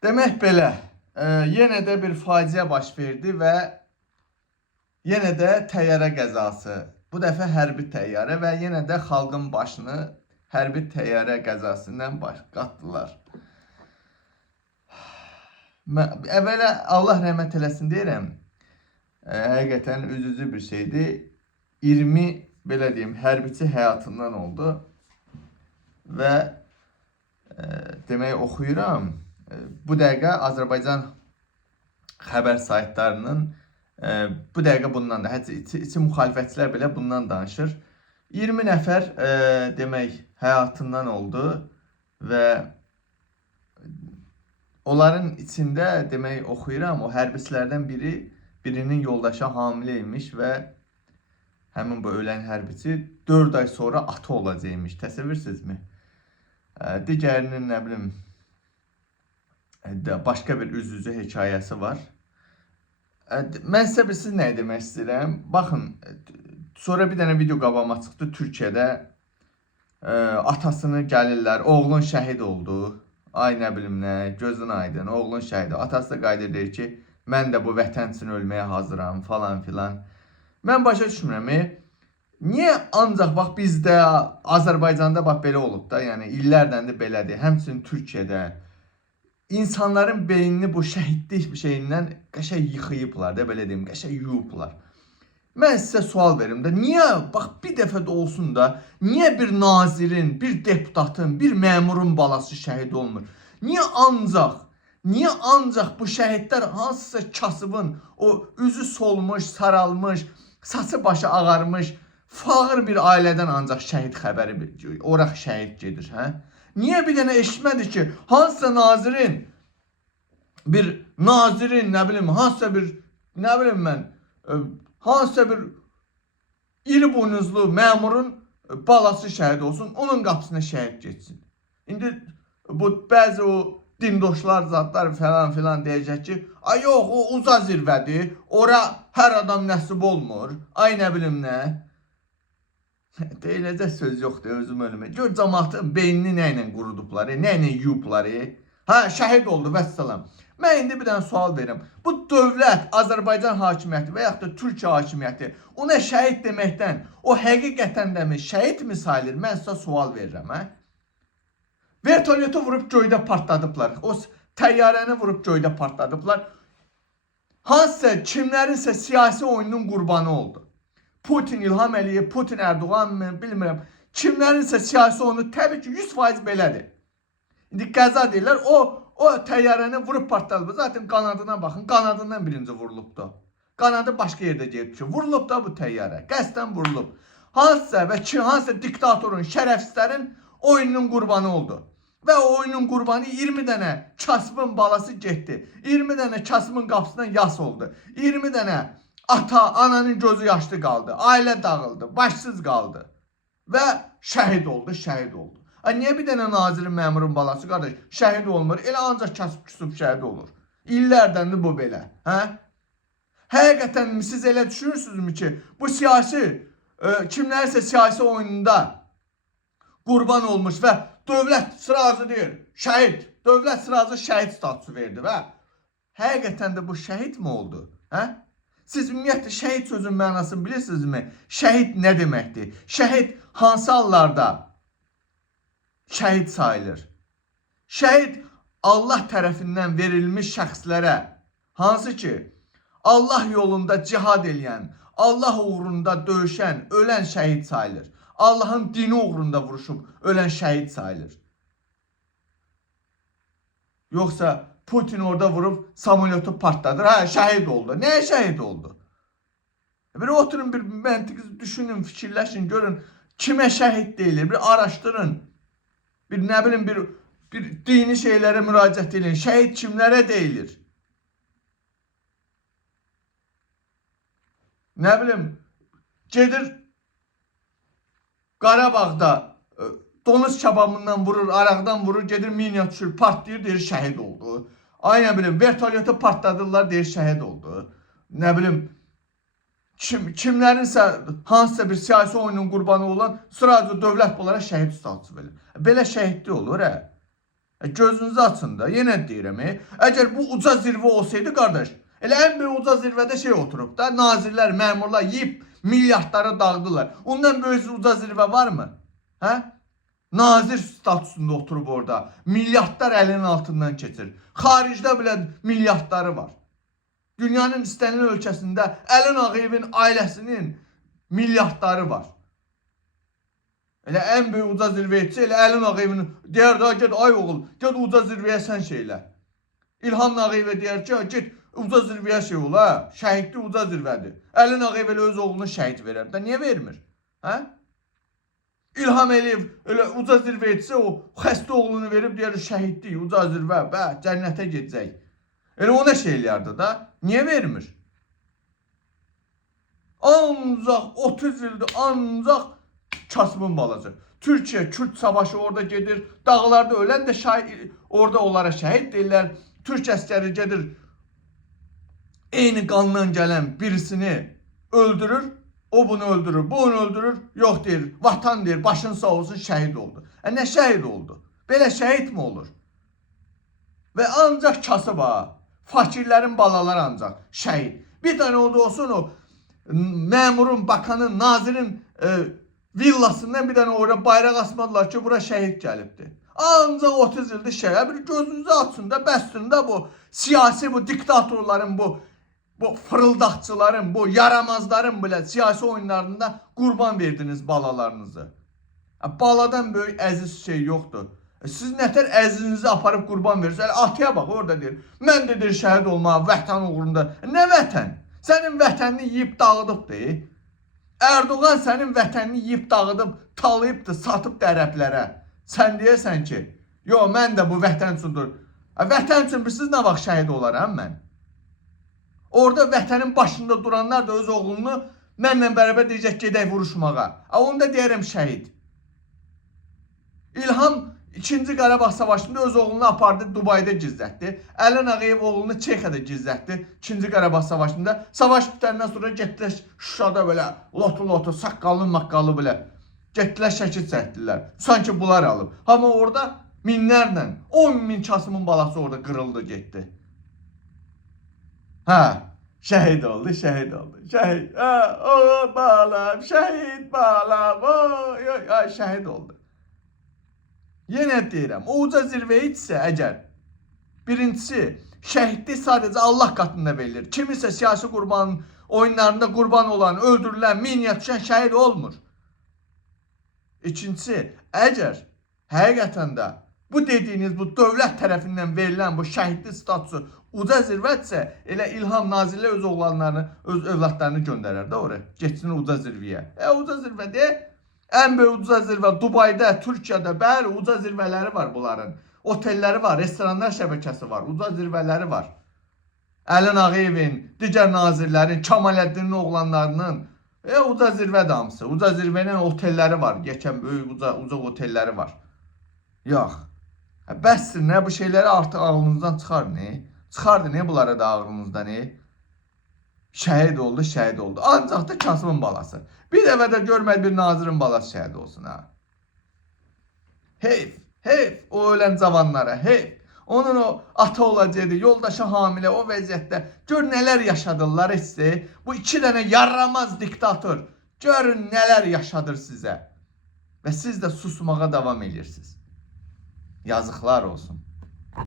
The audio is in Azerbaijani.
Demək belə, yenə də bir faciə baş verdi və yenə də təyyarə qəzası. Bu dəfə hərbi təyyarə və yenə də xalqın başını hərbi təyyarə qəzasından qatdılar. Əvvələ Allah rəhmət eləsin deyirəm. Həqiqətən üzücü bir şeydir. 20 belə deyim, hərbiçi həyatından oldu və demək oxuyuram. Bu dəqiqə Azərbaycan xəbər saytlarının bu dəqiqə bundan da içi müxalifətçilər belə bundan danışır. 20 nəfər demək həyatından oldu və onların içində demək oxuyuram, o hərbiçilərdən birinin yoldaşı hamilə imiş və həmin bu ölən hərbiçi 4 ay sonra ata olacaqmış. Təsəvvürsünüzmü? Digərinin nə bilim başqa bir üzücü hekayəsi var. Mən sizə bilirsiniz nə demək istəyirəm? Baxın, sonra bir dənə video qabağıma çıxdı. Türkiyədə atasını gəlirlər, oğlun şəhid oldu. Ay nə bilim nə, gözün aydın, oğlun şəhid. Atası da qayıdır deyir ki, mən də bu vətən üçün ölməyə hazıram falan filan. Mən başa düşmürəm. Niyə ancaq bax bizdə Azərbaycanda bax belə olub da, yəni illərdən də belədir. Həmçinin Türkiyədə insanların beynini bu şəhidlik şeyindən qəşəng yıxıyıblar da, belə deyim, qəşəng yuyublar. Mən sizə sual verim də, niyə bax bir dəfə də olsun da, niyə bir nazirin, bir deputatın, bir məmurun balası şəhid olmur? Niyə ancaq bu şəhidlər hansısa kasıbın o üzü solmuş, saralmış, saçı başı ağarmış, fağır bir ailədən ancaq şəhid xəbəri, ora şəhid gedir, hə? Niyə bir dənə eşitmədik ki, hansısa nazirin, nə bilim, hansısa bir, nə bilim mən, hansısa bir iri boynuzlu məmurun balası şəhid olsun, onun qapısına şəhid geçsin. İndi bu bəzi o dindoşlar, zatlar falan filan deyəcək ki, ay yox, o uca zirvədir, ora hər adam nəsib olmur, ay nə bilim nə. Deyiləcək söz yoxdur, özüm ölümə. Gör cəmaatın beynini nə ilə qurudublar, nə ilə yuyublar. Hə, şəhid oldu, vəssalam. Mən indi bir dənə sual verirəm. Bu dövlət, Azərbaycan hakimiyyəti və yaxud da Türkiyə hakimiyyəti ona şəhid deməkdən, o həqiqətən də mi, şəhid mi sayılır? Mən sizə sual verirəm, hə? Vertolyotu vurub göydə partladıblar. O təyyarəni vurub göydə partladıblar. Hansısa, kimlərinsə siyasi oyunun qurbanı oldu. Putin İlham Əliyev, Putin Erdoğan mı, bilmirəm. Kimlərinsə siyasi oyunu təbii ki 100% belədir. İndi qəza deyirlər, o təyyarəni vurub partladı. Zaten qanadına baxın, qanadından birinci vurulubdu. Qanadı başqa yerdə gedib ki, vurulub da bu təyyarə, qəsdən vurulub. Hansısa diktatorun, şərəfsizlərin oyunun qurbanı oldu. Və o oyunun qurbanı 20 dənə kasıbın balası getdi. 20 dənə kasıbın qapısından yas oldu. 20 dənə ata, ananın gözü yaşlı qaldı. Ailə dağıldı, başsız qaldı. Və şəhid oldu. Niyə bir dənə nazirin, məmurun balası, qardaş, şəhid olmur? Elə ancaq kasıb şəhid olur. İllərdəndir bu belə. Həqiqətən siz elə düşünürsünüzmü ki, bu siyasi, kimlərsə siyasi oyununda qurban olmuş və dövlət sırası deyir, şəhid, dövlət sırası şəhid statusu verdi və həqiqətən də bu şəhid mi oldu? Siz ümumiyyətlə şəhid sözün mənasını bilirsinizmi? Şəhid nə deməkdir? Şəhid hansı hallarda şəhid sayılır? Şəhid Allah tərəfindən verilmiş şəxslərə, hansı ki Allah yolunda cihad eləyən, Allah uğrunda döyüşən, ölən şəhid sayılır. Allahın dini uğrunda vuruşub ölən şəhid sayılır. Yoxsa Putin orada vurub samolyotu partladır. Ha, şəhid oldu. Nəyə şəhid oldu? Bir oturun, bir məntiqi düşünün, fikirləşin, görün kimə şəhid deyilir. Bir araşdırın. Bir nə bilim bir dini şeylərə müraciət edin. Şəhid kimlərə deyilir? Nə bilim gedir Qarabağda donuz kababından vurur, araqdan vurur, gedir mina düşür, partlayır, deyir şəhid oldu. Ay nə bilim, vertolyotu partladırlar, deyir şəhid oldu. Nə bilim, kimlərinsə hansısa bir siyasi oyunun qurbanı olan sıracı dövlət olaraq şəhid statusu verir. Belə şəhidlik olur, hə? Gözünüzü açın da, yenə deyirəm. Əgər bu uca zirvə olsaydı qardaş, elə ən böyük uca zirvədə şey oturub da, nazirlər, məmurlar yeyib milyardları dağıdılar. Ondan böyük uca zirvə varmı? Hə? Nazir statusunda oturub orada. Milyardlar əlinin altından keçir. Xaricdə belə milyardları var. Dünyanın istənilən ölkəsində Əlin Ağayevin ailəsinin milyardları var. Elə ən böyük uca zirvə etsə, elə Əlin Ağayevin deyər də, get ay oğul, get uca zirvəyə sən şeylə. İlham Ağayevə deyər ki, get uca zirvəyə şey ol, ha? Şəhidli uca zirvədir. Əlin Ağayev elə öz oğlunu şəhid verər də, niyə vermir? Hə? İlham Əliyev elə uca zirvə etsə, o xəstə oğlunu verib deyər şəhidlik, uca zirvə, cənnətə gedəcək. Elə ona şey eləyərdi da, niyə vermir? Ancaq 30 ildir, ancaq Kasımın balası. Türkiyə-Kürt savaşı orada gedir, dağlarda ölən də orada onlara şəhid deyirlər. Türk əskəri gedir, eyni qandan gələn birisini öldürür. O bunu öldürür, bu onu öldürür. Yox deyir, vatan deyir, başın sağ olsun, şəhid oldu. Nə şəhid oldu? Belə şəhid mi olur? Və ancaq kasıb ha. Fakirlərin balaları ancaq şəhid. Bir tane olsun o məmurun, bakanın, nazirin villasından bir tane orada bayraq asmadılar ki, bura şəhid gəlibdir. Ancaq 30 ildir şəhid. Bir gözünüzü açın da, bəstin da bu siyasi, bu diktatorların, bu fırıldaqçıların, bu yaramazların belə siyasi oyunlarında qurban verdiniz balalarınızı. Baladan böyük əziz şey yoxdur. Siz nətər əzizinizi aparıb qurban verirsiniz? Ataya bax, orada deyir. Mən də deyir şəhid olmağa vətən uğrunda. Nə vətən? Sənin vətənini yiyib dağıdıb deyir. Erdoğan sənin vətənini yiyib dağıdıb, talayıbdır, satıb ərəblərə. Sən deyirsən ki, yo mən də bu vətən üçündür. Vətən üçün siz nə vaxt şəhid olaram mən? Orada vətənin başında duranlar da öz oğlunu mənlə bərabər deyəcək gedək vuruşmağa. Onu da deyərəm şəhid. İlham 2-ci Qarabağ savaşında öz oğlunu apardı, Dubayda gizlətdi. Əlin Ağayev oğlunu Çexiyada gizlətdi 2-ci Qarabağ savaşında. Savaş bitəndən sonra getdilər Şuşada belə lotu, saqqallı maqqallı belə. Getdilər şəkil çəkdilər. Sanki bunlar alıb. Amma orada minlərlə, 10 min Kasımın balası orada qırıldı, getdi. Ha, şəhid oldu, şəhid oldu. Şəhid, o balam, şəhid balam, şəhid oldu. Yenə deyirəm, o uca zirvəyə etsə əgər, birincisi, şəhidlik sadəcə Allah qatında verilir. Kimisə siyasi qurbanın oyunlarında qurban olan, öldürülən, minyat düşən şəhid olmur. İkincisi, əgər həqiqətən də bu dediyiniz, bu dövlət tərəfindən verilən bu şəhidlik statusu uca zirvədirsə, elə İlham nazirlər öz oğlanlarını, öz övladlarını göndərər də oraya. Geçsin uca zirvəyə. Uca zirvədə ən böyük uca zirvə Dubayda, Türkiyədə, bəli, uca zirvələri var bunların. Otelləri var, restoranlar şəbəkəsi var, uca zirvələri var. Əlin Ağayevin, digər nazirlərin, Kamaləddinin oğlanlarının uca zirvə damısı. Uca zirvənin otelləri var, geçən böyük uca otelləri var. Yox. Bəsdir, nə bu şeyləri artıq ağlınızdan çıxar, ne? Çıxardı, ne bunlara da ağlınızdan, ne? Şəhid oldu, şəhid oldu. Ancaq da Kasımın balası. Bir dəfə də görmədi bir nazirin balası şəhid olsun, ha. Heyf, heyf o ölən cavanlara, heyf. Onun o ata olacaqdı, yoldaşı hamilə o vəziyyətdə. Gör nələr yaşadırlar sizə. Bu 2 dənə yaramaz diktator. Görün nələr yaşadır sizə. Və siz də susmağa davam edirsiniz. Yazıqlar olsun.